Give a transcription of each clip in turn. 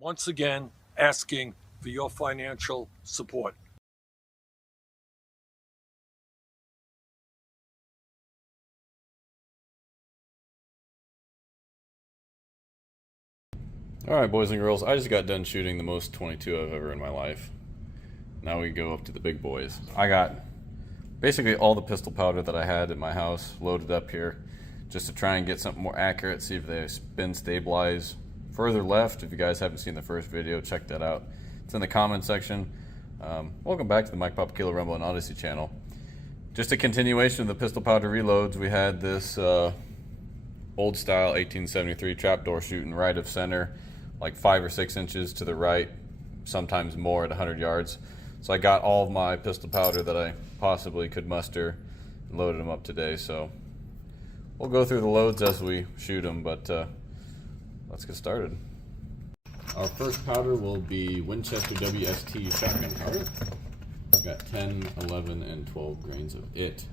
once again asking for your financial support. Alright, boys and girls, I just got done shooting the most 22 I've ever in my life. Now we go up to the big boys. I got basically all the pistol powder that I had in my house loaded up here just to try and get something more accurate, see if they spin stabilize. Further left, if you guys haven't seen the first video, check that out. It's in the comment section. Welcome back to the Mike Papa Kilo Rumble and Odyssey channel. Just a continuation of the pistol powder reloads. We had this old style 1873 trapdoor shooting right of center, like 5 or 6 inches to the right, sometimes more at 100 yards. So I got all of my pistol powder that I possibly could muster and loaded them up today. So we'll go through the loads as we shoot them, but let's get started. Our first powder will be Winchester WST shotgun powder. I've got 10, 11, and 12 grains of it.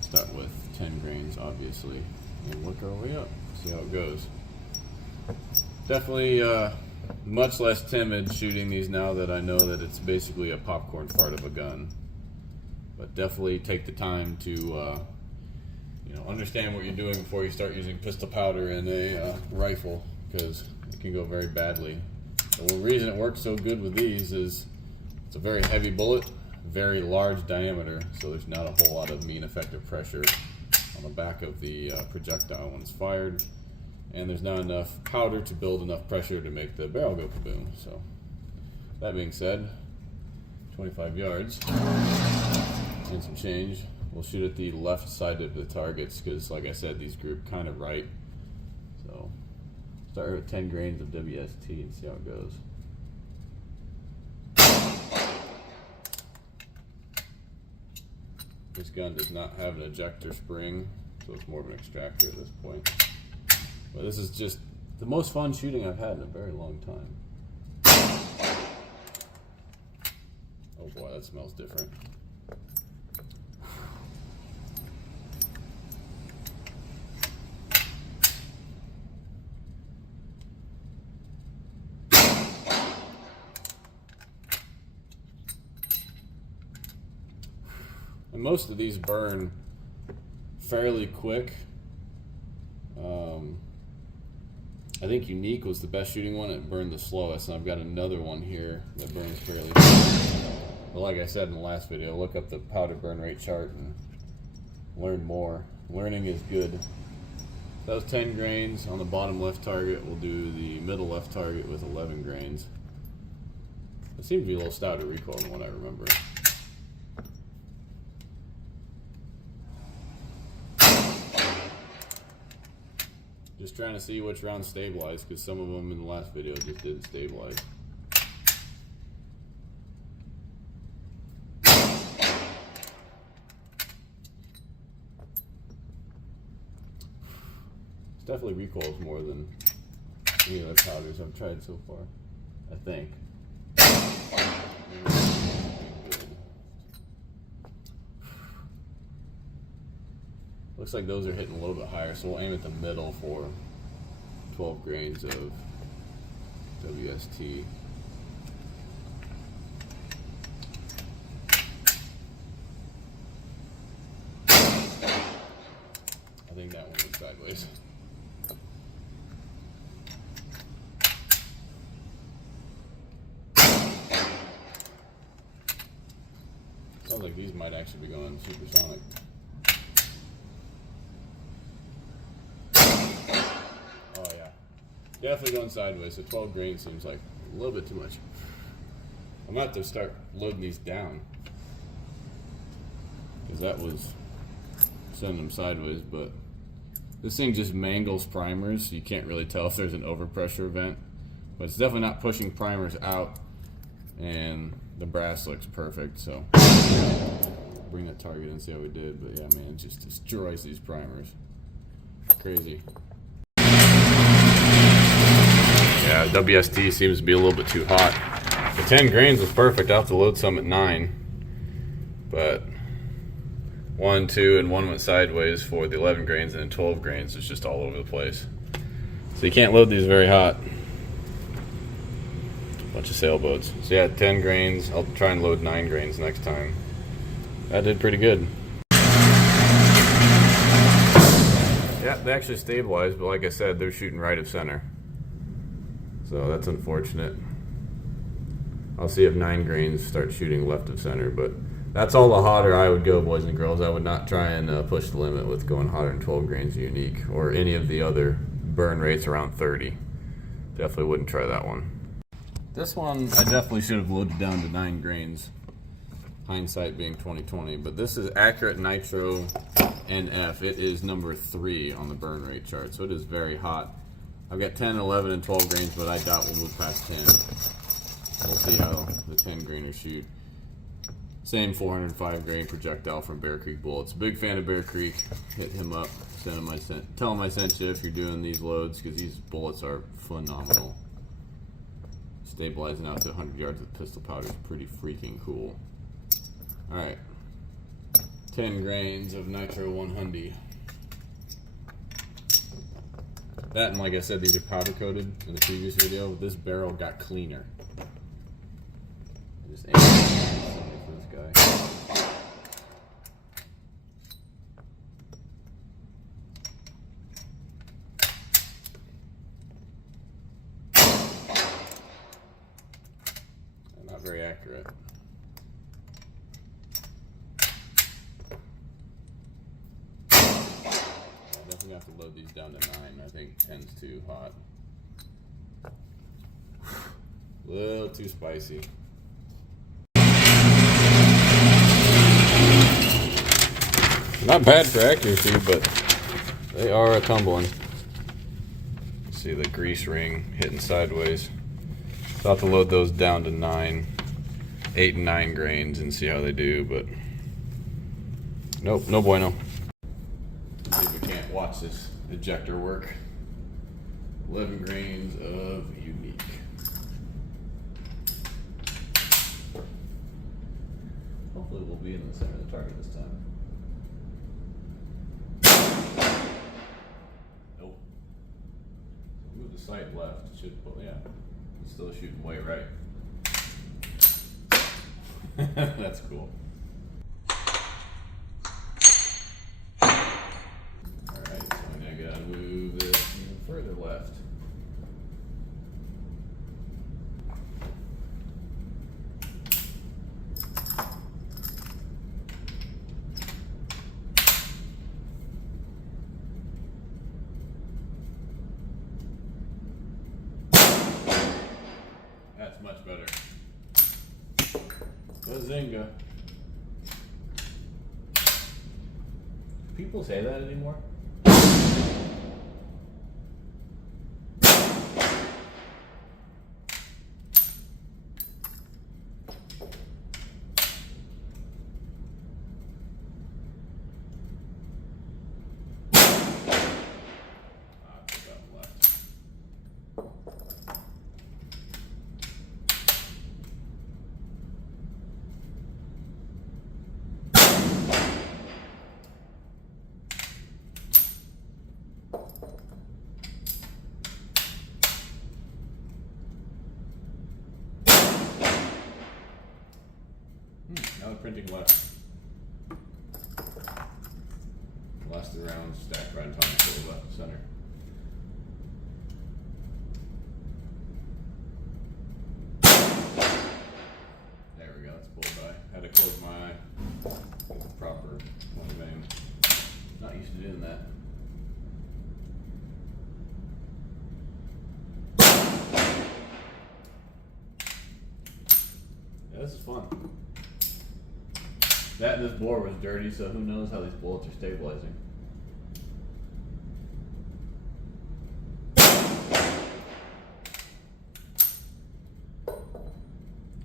Start with 10 grains, obviously, and work our way up, see how it goes. Definitely much less timid shooting these now that I know that it's basically a popcorn fart of a gun. But definitely take the time to understand what you're doing before you start using pistol powder in a rifle, because it can go very badly. The reason it works so good with these is it's a very heavy bullet, very large diameter, so there's not a whole lot of mean effective pressure on the back of the projectile when it's fired, and there's not enough powder to build enough pressure to make the barrel go kaboom. So that being said, 25 yards and some change. We'll shoot at the left side of the targets because, like I said, these group kind of right. So start with 10 grains of WST and see how it goes. This gun does not have an ejector spring, so it's more of an extractor at this point. But this is just the most fun shooting I've had in a very long time. Oh boy, that smells different. And most of these burn fairly quick. I think Unique was the best shooting one. It burned the slowest, and I've got another one here that burns fairly quick. But like I said in the last video, look up the powder burn rate chart and learn more. Learning is good. That was 10 grains on the bottom left target. We'll do the middle left target with 11 grains. It seemed to be a little stouter recoil than what I remember. Just trying to see which rounds stabilize, because some of them in the last video just didn't stabilize. It's definitely recoils more than any other powders I've tried so far, I think. Looks like those are hitting a little bit higher, so we'll aim at the middle for 12 grains of WST. I think that one went sideways. Sounds like these might actually be going supersonic. Definitely going sideways, so 12 grains seems like a little bit too much. I'm about to start loading these down, because that was sending them sideways, but this thing just mangles primers, so you can't really tell if there's an overpressure event. But it's definitely not pushing primers out, and the brass looks perfect, so bring that target and see how we did. But yeah, man, it just destroys these primers. Crazy. Yeah, WST seems to be a little bit too hot. The 10 grains was perfect. I'll have to load some at 9. But 1, 2, and 1 went sideways for the 11 grains, and then 12 grains is just all over the place. So you can't load these very hot. Bunch of sailboats. So yeah, 10 grains. I'll try and load 9 grains next time. That did pretty good. Yeah, they actually stabilized, but like I said, they're shooting right of center. So that's unfortunate. I'll see if 9 grains start shooting left of center, but that's all the hotter I would go, boys and girls. I would not try and push the limit with going hotter than 12 grains unique or any of the other burn rates around 30. Definitely wouldn't try that one. This one I definitely should have loaded down to 9 grains. Hindsight being 20/20, but this is accurate Nitro NF. It is number 3 on the burn rate chart, so it is very hot. I've got 10, 11, and 12 grains, but I doubt we'll move past 10. We'll see how the 10 grainers shoot. Same 405 grain projectile from Bear Creek Bullets. Big fan of Bear Creek. Hit him up. Tell him I sent you if you're doing these loads, because these bullets are phenomenal. Stabilizing out to 100 yards with pistol powder is pretty freaking cool. Alright. 10 grains of Nitro 100. That, and like I said, these are powder coated in the previous video. This barrel got cleaner. I just aimed for this guy. Not very accurate. I'm gonna have to load these down to 9. I think 10's too hot. A little too spicy. Not bad for accuracy, but they are a tumbling. See the grease ring hitting sideways. So I'll have to load those down to 9, 8 and 9 grains and see how they do, but nope, no bueno. See if we can't watch this ejector work. 11 grains of unique. Hopefully we'll be in the center of the target this time. Nope. Move the sight left. Should, well, yeah. It's still shooting way right. That's cool. Alright, so I gotta move this even further left. That's much better. Bazinga. People say that anymore? Now the printing left. The last 3 rounds stacked right on top of the left and center. There we go, that's bullseye. Had to close my eye. Proper point of aim. Not used to doing that. Yeah, this is fun. That and this bore was dirty, so who knows how these bullets are stabilizing.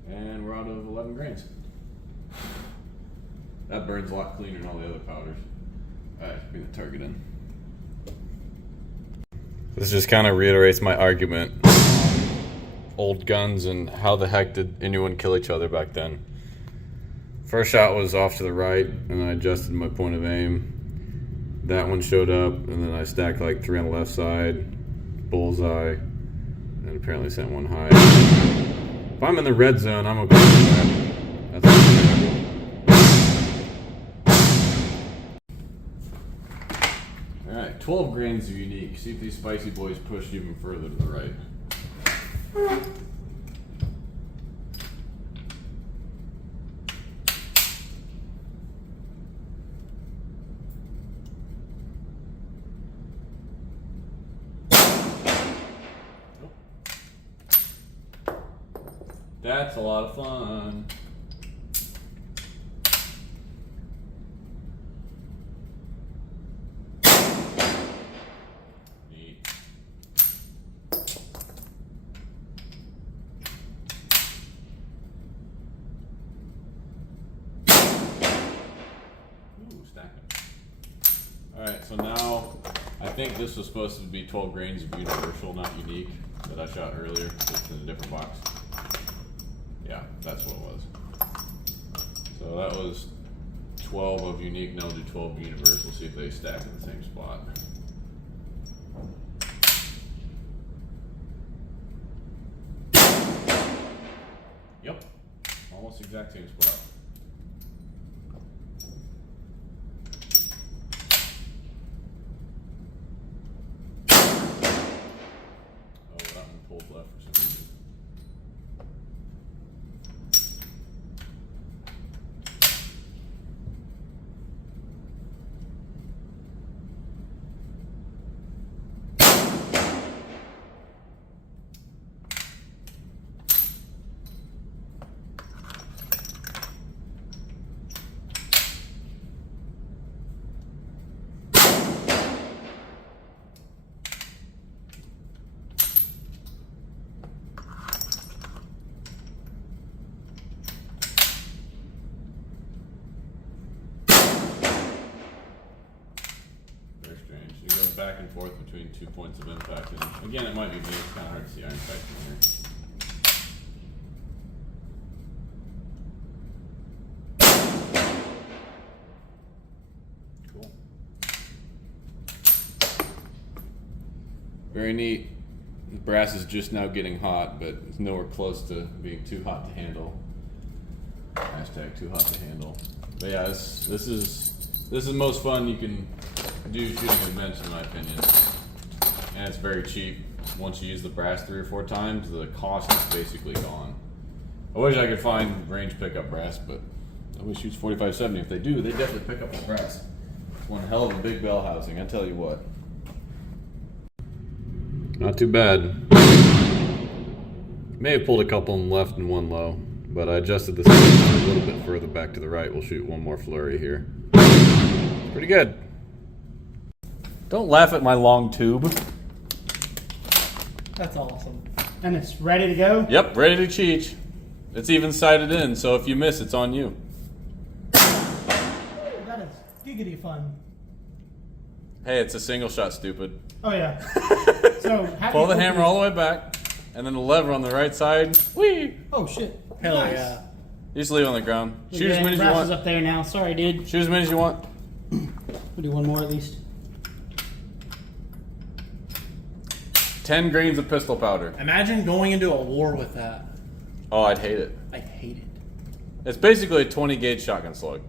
And we're out of 11 grains. That burns a lot cleaner than all the other powders. Alright, bring the target in. This just kind of reiterates my argument. Old guns and how the heck did anyone kill each other back then? First shot was off to the right, and I adjusted my point of aim. That one showed up, and then I stacked like 3 on the left side, bullseye, and apparently sent one high. If I'm in the red zone, I'm okay with that. That's alright, 12 grains of unique. See if these spicy boys push even further to the right. That's a lot of fun. Neat. Ooh, stacking. Alright, so now I think this was supposed to be 12 grains of universal, not unique, that I shot earlier, just in a different box. Yeah, that's what it was. So that was 12 of unique, now do 12 of universal, see if they stack in the same spot. Yep, almost exact same spot. Oh, that one pulled left for some reason. Back and forth between 2 points of impact, and again, it might be me. It's kind of hard to see iron sight from here. Cool. Very neat. The brass is just now getting hot, but it's nowhere close to being too hot to handle. Hashtag too hot to handle. But yeah, this is the most fun you can do shooting a bench, in my opinion, and it's very cheap. Once you use the brass 3 or 4 times, the cost is basically gone. I wish I could find range pickup brass, but nobody shoots 45-70. If they do, they definitely pick up the brass. It's one hell of a big bell housing, I tell you what. Not too bad. May have pulled a couple on left and one low, but I adjusted this a little bit further back to the right. We'll shoot one more flurry here. Pretty good. Don't laugh at my long tube. That's awesome. And it's ready to go? Yep, ready to cheech. It's even sighted in, so if you miss, it's on you. That is giggity fun. Hey, it's a single shot, stupid. Oh, yeah. So pull the hammer all the way back, and then the lever on the right side. Whee! Oh, shit. Hell Nice. yeah. You just leave it on the ground. Shoot as many as you want. Up there now. Sorry, dude. Shoot as many as you want. We'll do one more at least. 10 grains of pistol powder. Imagine going into a war with that. Oh, I'd hate it. I hate it. It's basically a 20 gauge shotgun slug.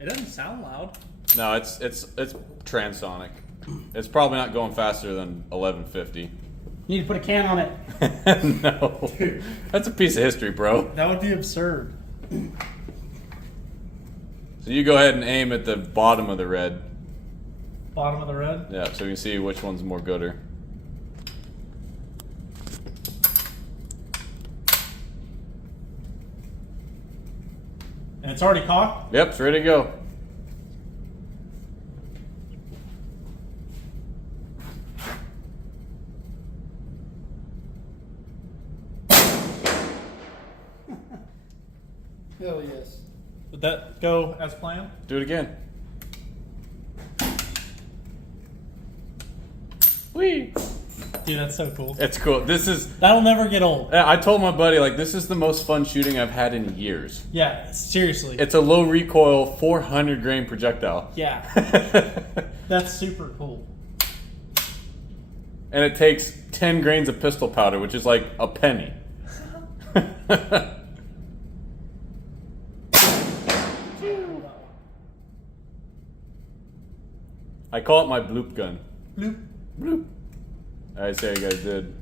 It doesn't sound loud. No, it's transonic. It's probably not going faster than 1150. You need to put a can on it. No. That's a piece of history, bro. That would be absurd. So you go ahead and aim at the bottom of the red. Bottom of the red. Yeah, so you can see which one's more gooder. And it's already cocked? Yep, it's ready to go. Hell yes. Did that go as planned? Do it again. Whee! Dude, that's so cool. It's cool. This is... That'll never get old. I told my buddy, like, this is the most fun shooting I've had in years. Yeah, seriously. It's a low recoil, 400 grain projectile. Yeah. That's super cool. and it takes 10 grains of pistol powder, which is like a penny. I call it my bloop gun. Bloop. Bloop. Alright, see how you guys did.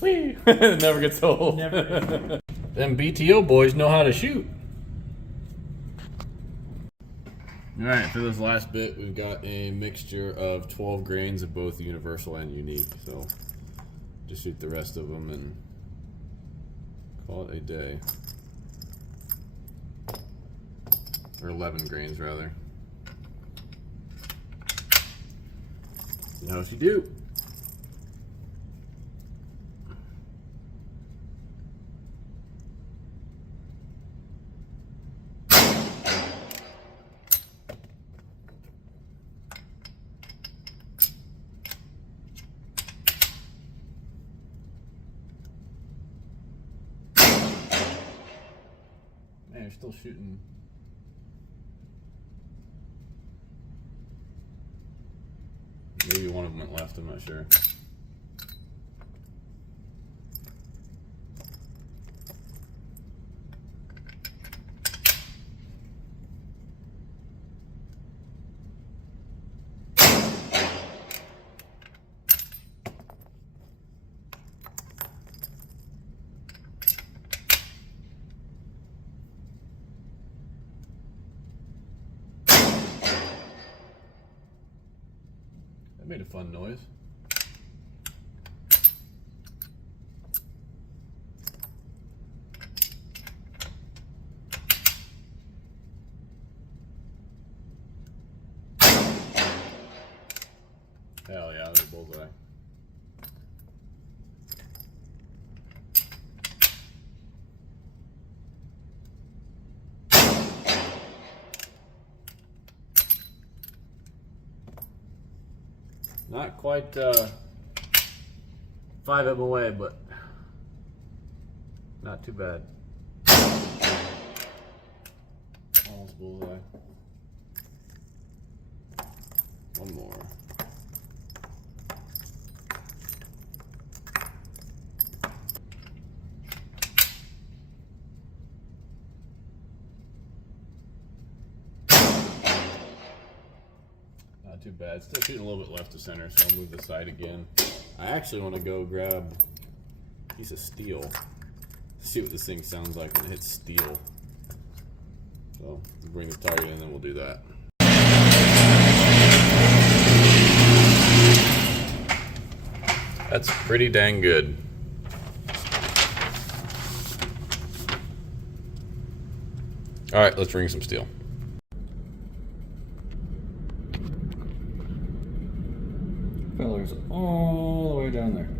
Whee! It never gets old. Never. Them BTO boys know how to shoot. Alright, for this last bit, we've got a mixture of 12 grains of both universal and unique. So, just shoot the rest of them and call it a day. Or 11 grains, rather. See how you do. Man, you're still shooting. Maybe one of them went left, I'm not sure. That made a fun noise. Hell yeah, there's a bullseye. Not quite 5 MOA, but not too bad. Almost bullseye. One more. Not too bad. Still shooting a little bit left to center, so I'll move the sight again. I actually want to go grab a piece of steel. See what this thing sounds like when it hits steel. So bring the target in, then we'll do that. That's pretty dang good. All right, let's ring some steel. Fellers all the way down there.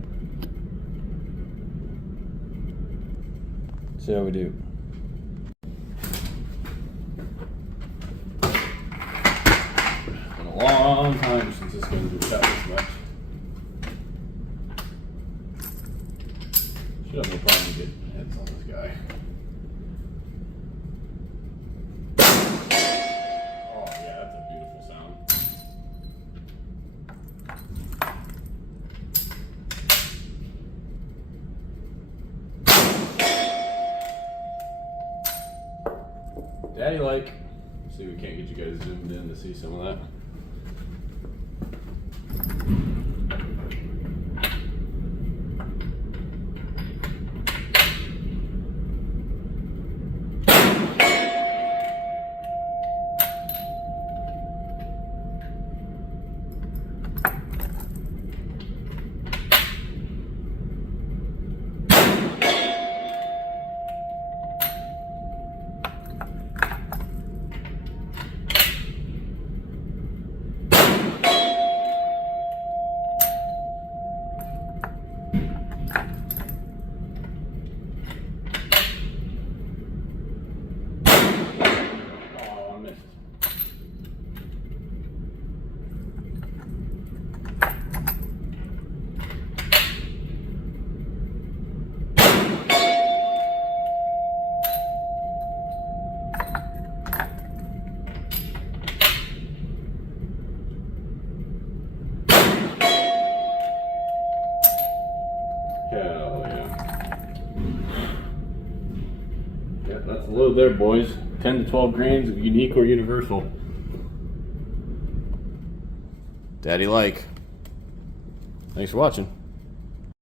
See how we do. Been a long time since this one's been shot this much. Should have no problem getting heads on this guy. Oh yeah, that's a beautiful sound. Daddy like. See if we can't get you guys zoomed in to see some of that. Hell yeah. Yep, that's the load there, boys. 10 to 12 grains of unique or universal. Daddy like. Thanks for watching.